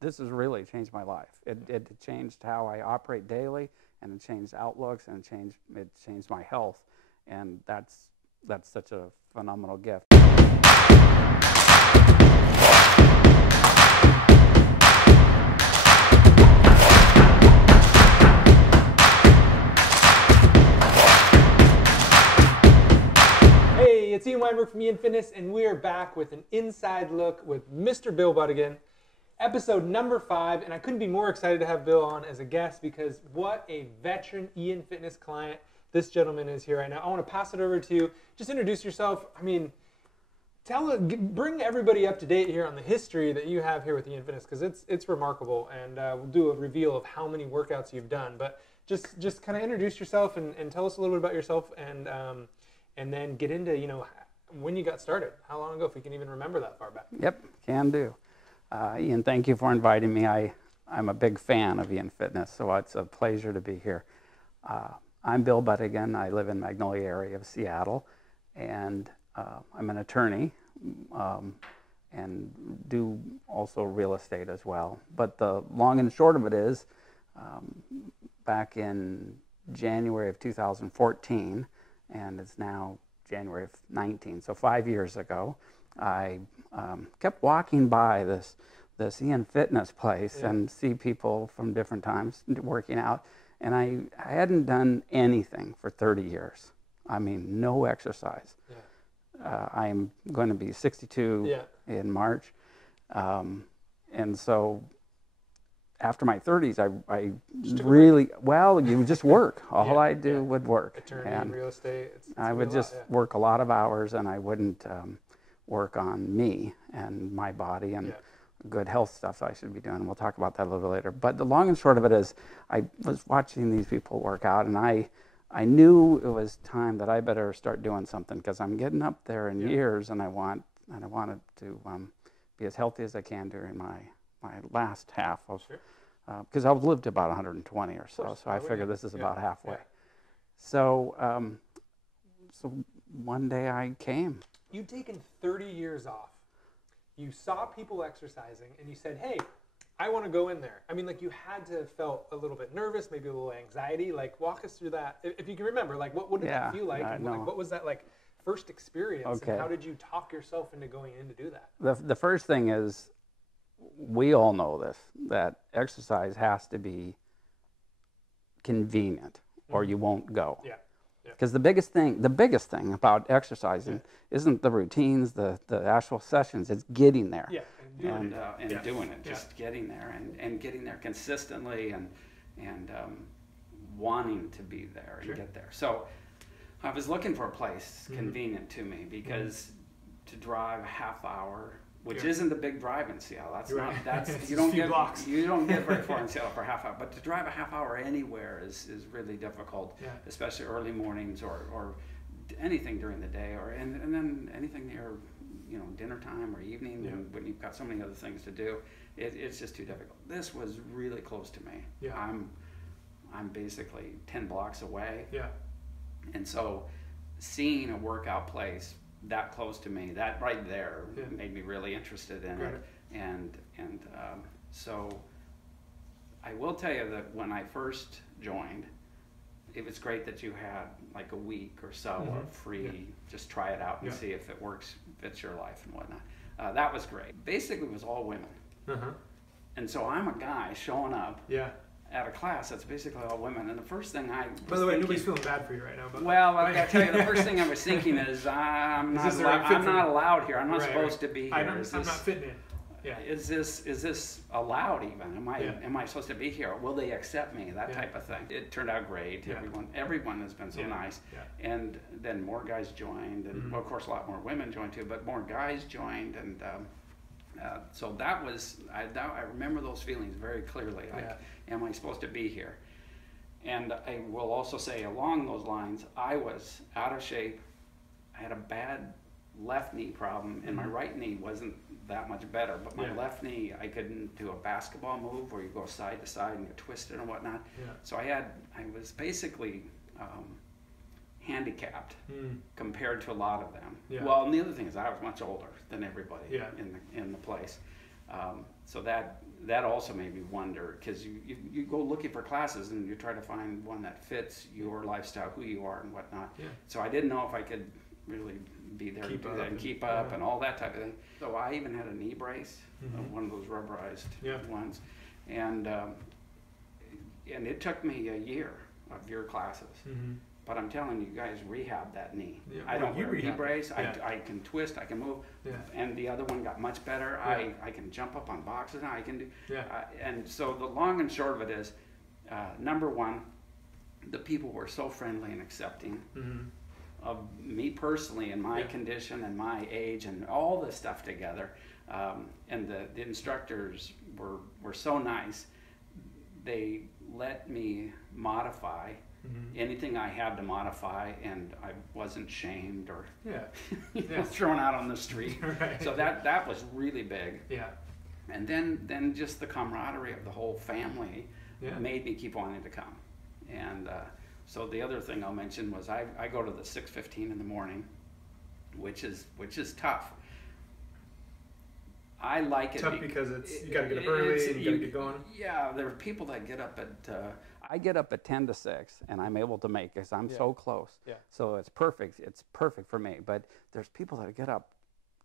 this has really changed my life. It changed how I operate daily, and it changed outlooks, and it changed my health, and that's such a phenomenal gift. Hey, it's Ian Weinberg from IanFitness, and we are back with an inside look with Mr. Bill Buddigan, episode number 5, and I couldn't be more excited to have Bill on as a guest because what a veteran IanFitness client this gentleman is here right now. I want to pass it over to you. Just introduce yourself. I mean, bring everybody up to date here on the history that you have here with IanFitness, because it's remarkable, and we'll do a reveal of how many workouts you've done. But just kind of introduce yourself and tell us a little bit about yourself, and then get into, when you got started, how long ago, if we can even remember that far back. Yep, can do. Ian, thank you for inviting me. I'm a big fan of IanFitness, so it's a pleasure to be here. I'm Bill Buddigan. I live in Magnolia area of Seattle, and I'm an attorney and do also real estate as well. But the long and short of it is, back in January of 2014, and it's now January of 19, so 5 years ago, I kept walking by this IanFitness place and see people from different times working out, and I hadn't done anything for 30 years. I mean, no exercise. I'm going to be 62 in March, and so after my 30s, I really, well, you would just work. All I do would work. Attorney, and real estate. I would just work a lot of hours, and I wouldn't work on me and my body and good health stuff I should be doing. We'll talk about that a little bit later. But the long and short of it is, I was watching these people work out, and I knew it was time that I better start doing something, because I'm getting up there in years, and I wanted to be as healthy as I can during my last half of, because I've lived to about 120 or so, so I figure this is about halfway. So, so one day I came. You'd taken 30 years off. You saw people exercising, and you said, hey, I want to go in there. I mean, like, you had to have felt a little bit nervous, maybe a little anxiety. Like, walk us through that. If you can remember, like, what did that feel like? And like, what was that, like, first experience? And how did you talk yourself into going in to do that? The first thing is, we all know this, that exercise has to be convenient, or you won't go. Because the biggest thing about exercising isn't the routines, the actual sessions. It's getting there. And doing it, just getting there and getting there consistently and wanting to be there and get there. So I was looking for a place convenient to me, because to drive a half hour, which isn't a big drive in Seattle. You don't get very far in Seattle for a half hour. But to drive a half hour anywhere is really difficult, especially early mornings or anything during the day, and then anything near dinner time or evening, when you've got so many other things to do. It's just too difficult. This was really close to me. I'm basically 10 blocks away. And so seeing a workout place that close to me, that right there made me really interested in it. And so I will tell you that when I first joined, it was great that you had like a week or so of free, just try it out and see if it works, fits your life and whatnot. That was great. Basically, it was all women. And so I'm a guy showing up at a class that's basically all women, and the first thing I was By the way, nobody's feeling bad for you right now. But well, I gotta tell you, the first thing I was thinking is, I'm not allowed here. I'm not supposed to be here. I'm not fitting in. Is this allowed even? Am I supposed to be here? Will they accept me? That type of thing. It turned out great. Everyone has been so nice. And then more guys joined, and well, of course a lot more women joined too, but more guys joined, and so that was, I remember those feelings very clearly. Like, am I supposed to be here? And I will also say along those lines, I was out of shape. I had a bad left knee problem, and my right knee wasn't that much better, but my left knee, I couldn't do a basketball move where you go side to side and you twist it and whatnot. So I was basically handicapped compared to a lot of them. Well, and the other thing is I was much older than everybody in the place. so that also made me wonder, because you go looking for classes and you try to find one that fits your lifestyle, who you are and whatnot. Yeah. So I didn't know if I could really be there to do that and keep up and all that type of thing. So I even had a knee brace, one of those rubberized ones, and it took me a year of your classes. But I'm telling you guys, rehab that knee. Yeah. I don't wear a knee brace. Yeah. I can twist, I can move. Yeah. And the other one got much better. Yeah. I can jump up on boxes now. I can do. Yeah. And so the long and short of it is, number one, the people were so friendly and accepting of me personally and my condition and my age and all this stuff together. And the instructors were so nice. They let me modify anything I had to modify, and I wasn't shamed or thrown out on the street. Right. So that was really big. Yeah. And then just the camaraderie of the whole family made me keep wanting to come. And so the other thing I'll mention was I go to the 6:15 in the morning, which is tough. I like it. Tough because you got to get up early and you got to get going. Yeah, there are people that get up at. I get up at 10 to 6, and I'm able to make it because I'm so close. Yeah. So it's perfect. It's perfect for me. But there's people that get up,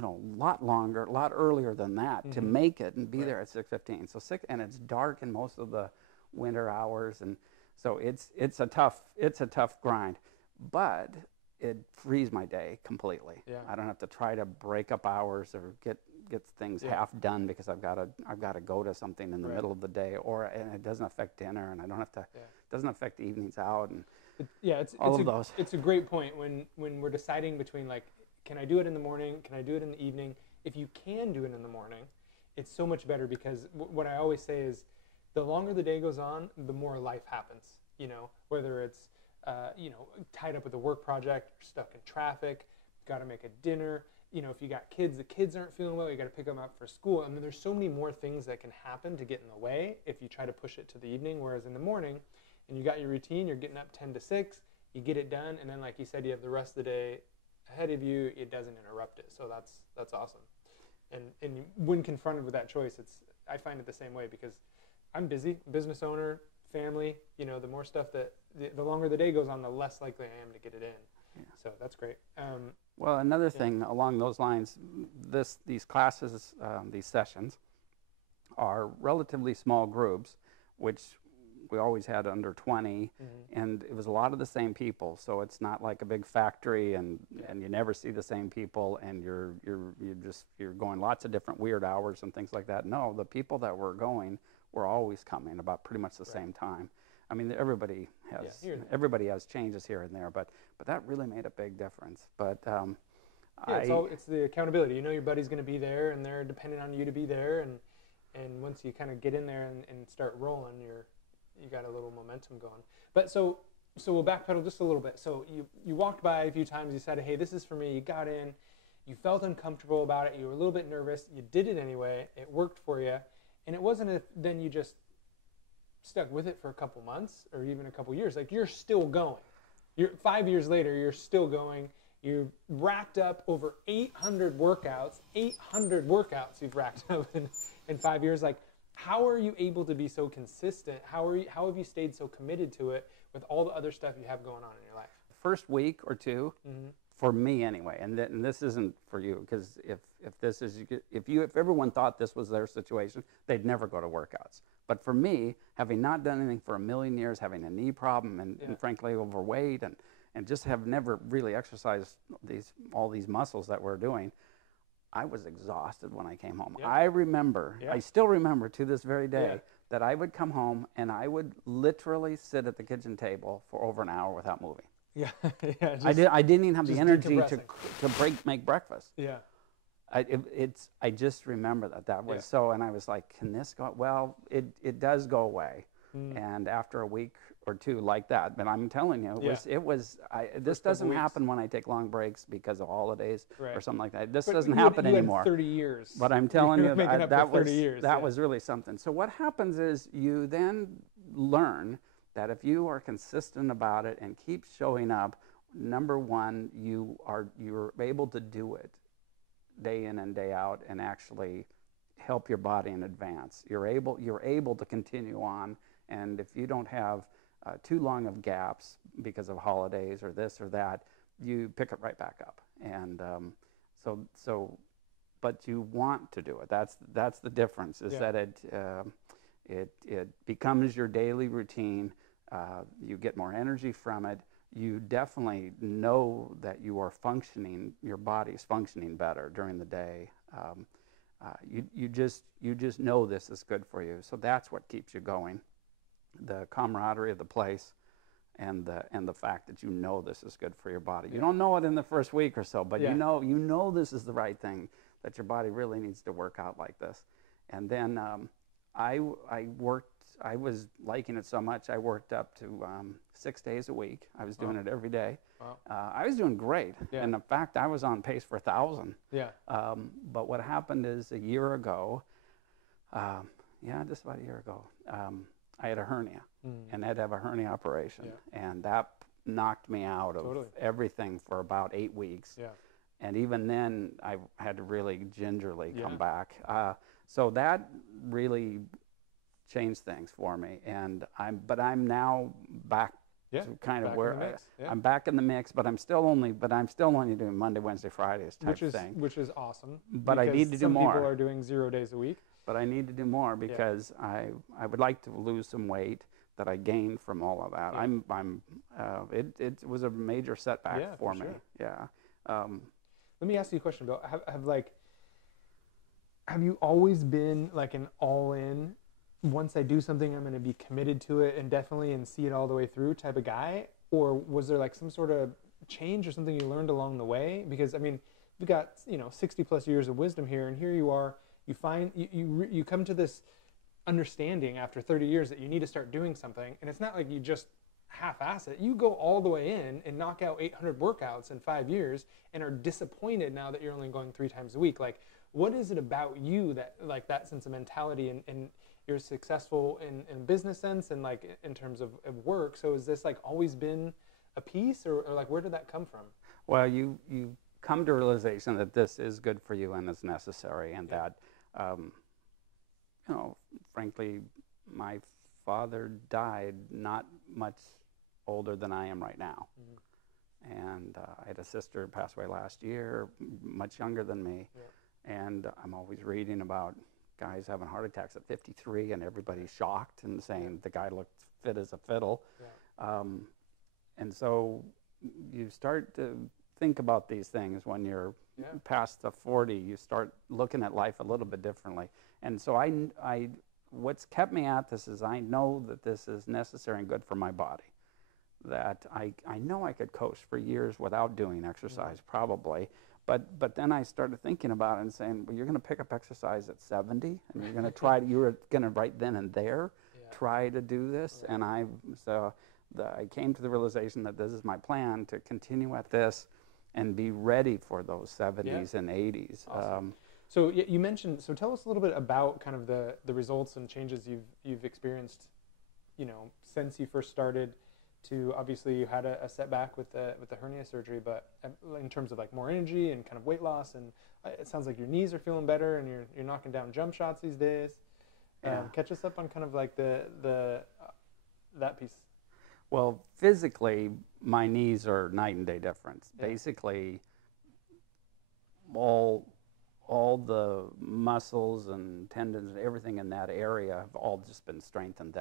a lot longer, a lot earlier than that to make it and be there at 6:15. So and it's dark in most of the winter hours, and so it's a tough grind. But it frees my day completely. Yeah. I don't have to try to break up hours or get things half done because I've got to go to something in the middle of the day, and it doesn't affect dinner, and I don't have to. It doesn't affect the evenings out, and those. It's a great point when we're deciding between, like, can I do it in the morning? Can I do it in the evening? If you can do it in the morning, it's so much better, because what I always say is, the longer the day goes on, the more life happens. Whether it's tied up with a work project, you're stuck in traffic, got to make a dinner. If you got kids, the kids aren't feeling well, you got to pick them up for school. I mean, there's so many more things that can happen to get in the way if you try to push it to the evening. Whereas in the morning, and you got your routine, you're getting up 10 to 6, you get it done, and then, like you said, you have the rest of the day ahead of you. It doesn't interrupt it. So that's awesome. And when confronted with that choice, I find it the same way, because I'm busy, business owner, family. The more stuff the longer the day goes on, the less likely I am to get it in. Yeah. So that's great. Well, another thing along those lines, these classes, these sessions, are relatively small groups, which we always had under 20, and it was a lot of the same people. So it's not like a big factory, and you never see the same people, and you're going lots of different weird hours and things like that. No, the people that were going were always coming about pretty much the same time. I mean, everybody has changes here and there, but that really made a big difference. But it's the accountability. Your buddy's going to be there, and they're dependent on you to be there. And once you kind of get in there and start rolling, you got a little momentum going. But so we'll backpedal just a little bit. So you walked by a few times. You said, "Hey, this is for me." You got in. You felt uncomfortable about it. You were a little bit nervous. You did it anyway. It worked for you, and it wasn't then you just stuck with it for a couple months or even a couple years. Like, you're still going. 5 years later, you're still going. You racked up over 800 workouts. 800 workouts you've racked up in 5 years. Like, how are you able to be so consistent? How have you stayed so committed to it with all the other stuff you have going on in your life? First week or two, for me anyway, and this isn't for you, because if everyone thought this was their situation, they'd never go to workouts. But for me, having not done anything for a million years, having a knee problem, and frankly overweight, and just have never really exercised all these muscles that we're doing, I was exhausted when I came home. Yeah. I still remember to this very day that I would come home and I would literally sit at the kitchen table for over an hour without moving. Yeah, I didn't even have the energy to make breakfast. Yeah. I just remember that was so, and I was like, can this go? Well, it does go away, and after a week or two like that, but I'm telling you, this doesn't happen when I take long breaks because of holidays or something like that. This doesn't happen anymore. 30 years. But I'm telling you, that was really something. So what happens is you then learn that if you are consistent about it and keep showing up, number one, you're able to do it day in and day out and actually help your body in advance. You're able to continue on, and if you don't have too long of gaps because of holidays or this or that, you pick it right back up. And but you want to do it. That's the difference. Is that it becomes your daily routine. You get more energy from it. You definitely know that you are functioning. Your body's functioning better during the day. You just know this is good for you. So that's what keeps you going. The camaraderie of the place, and the fact that you know this is good for your body. You don't know it in the first week or so, but you know this is the right thing, that your body really needs to work out like this. And then I was liking it so much, I worked up to 6 days a week. I was doing it every day. Wow. I was doing great. And in fact, I was on pace for 1,000. Yeah. But what happened is a year ago, just about a year ago, I had a hernia, and I had to have a hernia operation. And that knocked me out of everything for about 8 weeks. Yeah. And even then, I had to really gingerly come back. So that really changed things for me. And I'm now back to kind of where I'm back in the mix. But I'm still only doing Monday, Wednesday, Fridays type thing. Which is awesome. But I need to do more. Some people are doing 0 days a week. But I need to do more because I would like to lose some weight that I gained from all of that. It was a major setback for me. Sure. Yeah. Let me ask you a question, Bill. Have you always been like an all-in, once I do something, I'm going to be committed to it indefinitely and see it all the way through type of guy? Or was there like some sort of change or something you learned along the way? Because I mean, we've got 60 plus years of wisdom here, and here you are. You find you come to this understanding after 30 years that you need to start doing something, and it's not like you just half-ass it. You go all the way in and knock out 800 workouts in 5 years and are disappointed now that you're only going 3 times a week. Like, what is it about you that, like, that sense of mentality, and you're successful in business sense and like in terms of work? So is this like always been a piece, or like where did that come from? Well, you come to realization that this is good for you and it's necessary, and that frankly, my father died not much older than I am right now. And I had a sister pass away last year, much younger than me. And I'm always reading about guys having heart attacks at 53, and everybody's shocked and saying the guy looked fit as a fiddle. And so you start to think about these things when you're past the 40. You start looking at life a little bit differently. And so what's kept me at this is I know that this is necessary and good for my body. That I know I could coast for years without doing exercise, probably. But then I started thinking about it and saying, well, you're going to pick up exercise at 70, and you're going to try. You're going to right then and there try to do this. And I came to the realization that this is my plan, to continue at this and be ready for those 70s and 80s. Awesome. So you mentioned, so tell us a little bit about kind of the results and changes you've experienced, since you first started. To obviously you had a setback with the hernia surgery, but in terms of like more energy and kind of weight loss, and it sounds like your knees are feeling better, and you're knocking down jump shots these days. Catch us up on kind of like that piece. Well, physically, my knees are night and day difference. Basically, all the muscles and tendons and everything in that area have all just been strengthened.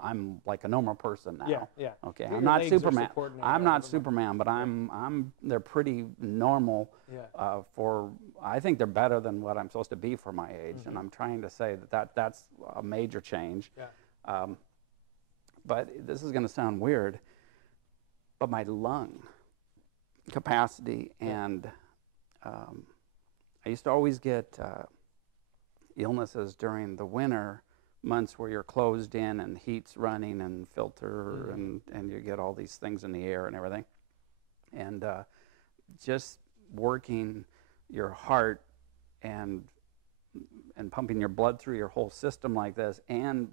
I'm like a normal person now. Okay, I'm not Superman. I'm not Superman, but they're pretty normal. I think they're better than what I'm supposed to be for my age, and I'm trying to say that's a major change. But this is going to sound weird, but my lung capacity and I used to always get illnesses during the winter months where you're closed in and heat's running and filter and you get all these things in the air and everything. And just working your heart and pumping your blood through your whole system like this, and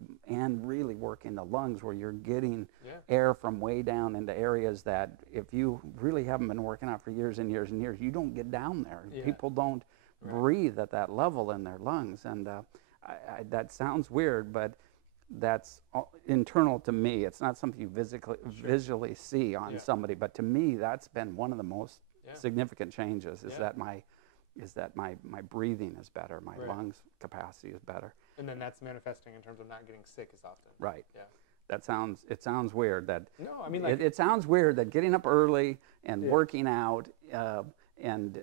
really working the lungs where you're getting air from way down into areas that if you really haven't been working out for years and years and years, you don't get down there. People don't breathe at that level in their lungs. And that sounds weird, but that's internal to me. It's not something you visually see on somebody, but to me, that's been one of the most significant changes. Is that my breathing is better, my lungs capacity is better, and then that's manifesting in terms of not getting sick as often. Right. Yeah. It sounds weird that. No, I mean, like, it sounds weird that getting up early and working out and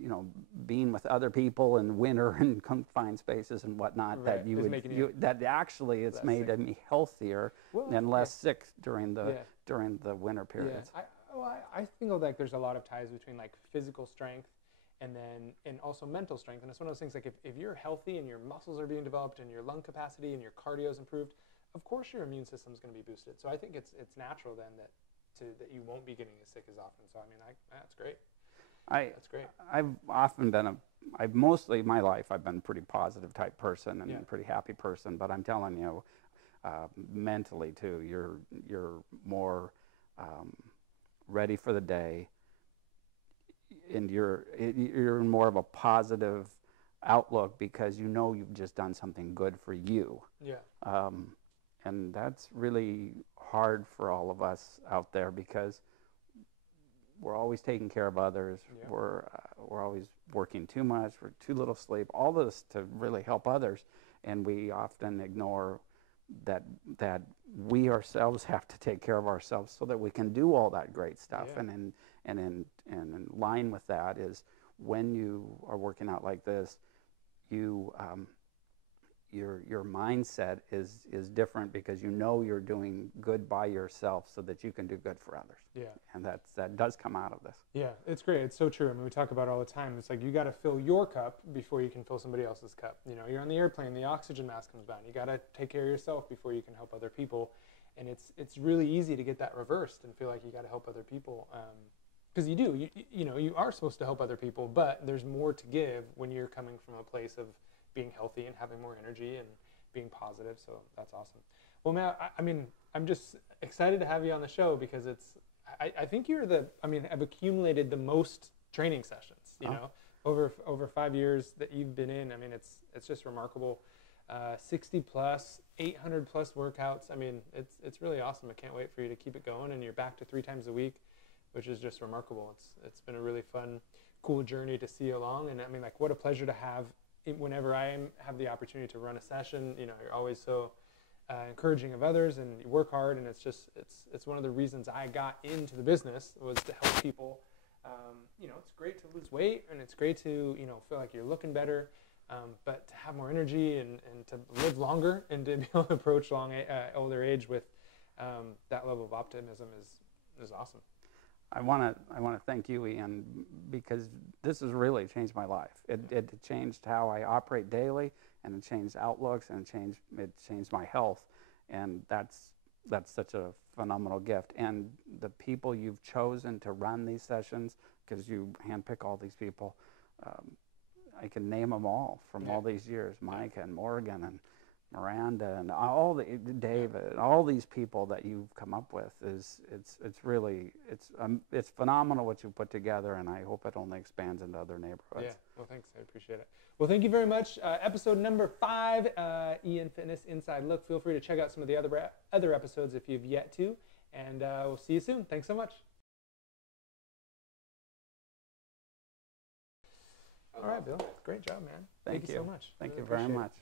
you know, being with other people in winter and confined spaces and whatnot, that that actually it's made me healthier and less sick during the winter periods. I think like there's a lot of ties between like physical strength and also mental strength. And it's one of those things, like if you're healthy and your muscles are being developed and your lung capacity and your cardio is improved, of course your immune system is going to be boosted. So I think it's natural then that you won't be getting as sick as often. So I mean, that's great. That's great. I've often been I've mostly my life I've been a pretty positive type person and a pretty happy person. But I'm telling you, mentally too, you're more ready for the day, and you're in more of a positive outlook because you know you've just done something good for you. Yeah. And that's really hard for all of us out there because we're always taking care of others. Yeah. We're always working too much, we're too little sleep, all this to really help others, and we often ignore that we ourselves have to take care of ourselves so that we can do all that great stuff. Yeah. And in line with that is when you are working out like this, your mindset is different because you know you're doing good by yourself so that you can do good for others. Yeah. And that does come out of this. Yeah, it's great. It's so true. I mean, we talk about it all the time. It's like you got to fill your cup before you can fill somebody else's cup. You know, you're on the airplane, the oxygen mask comes down. You got to take care of yourself before you can help other people. And it's really easy to get that reversed and feel like you got to help other people. Because you do. You know, you are supposed to help other people, but there's more to give when you're coming from a place of being healthy and having more energy and being positive. So that's awesome. Well, Matt, I mean, I'm just excited to have you on the show because I think I've accumulated the most training sessions, you know, over 5 years that you've been in. I mean, it's just remarkable. 60 plus, 800 plus workouts. I mean, it's really awesome. I can't wait for you to keep it going, and you're back to 3 times a week, which is just remarkable. It's been a really fun, cool journey to see you along. And I mean, like, what a pleasure to have whenever I have the opportunity to run a session. You know, you're always so encouraging of others, and you work hard, and it's one of the reasons I got into the business was to help people. You know, it's great to lose weight, and it's great to, you know, feel like you're looking better, but to have more energy and to live longer and to be able to approach older age with that level of optimism is awesome. I want to thank you, Ian, because this has really changed my life. It changed how I operate daily, and it changed outlooks, and it changed my health, and that's such a phenomenal gift. And the people you've chosen to run these sessions, because you handpick all these people, I can name them all from all these years: Micah and Morgan and Miranda and David, all these people that you've come up with. It's really phenomenal what you've put together, and I hope it only expands into other neighborhoods. Yeah, well, thanks. I appreciate it. Well, thank you very much. Episode number 5, IanFitness Inside Look. Feel free to check out some of the other episodes if you've yet to, and we'll see you soon. Thanks so much. All right, Bill. Great job, man. Thank you so much. Thank you very much.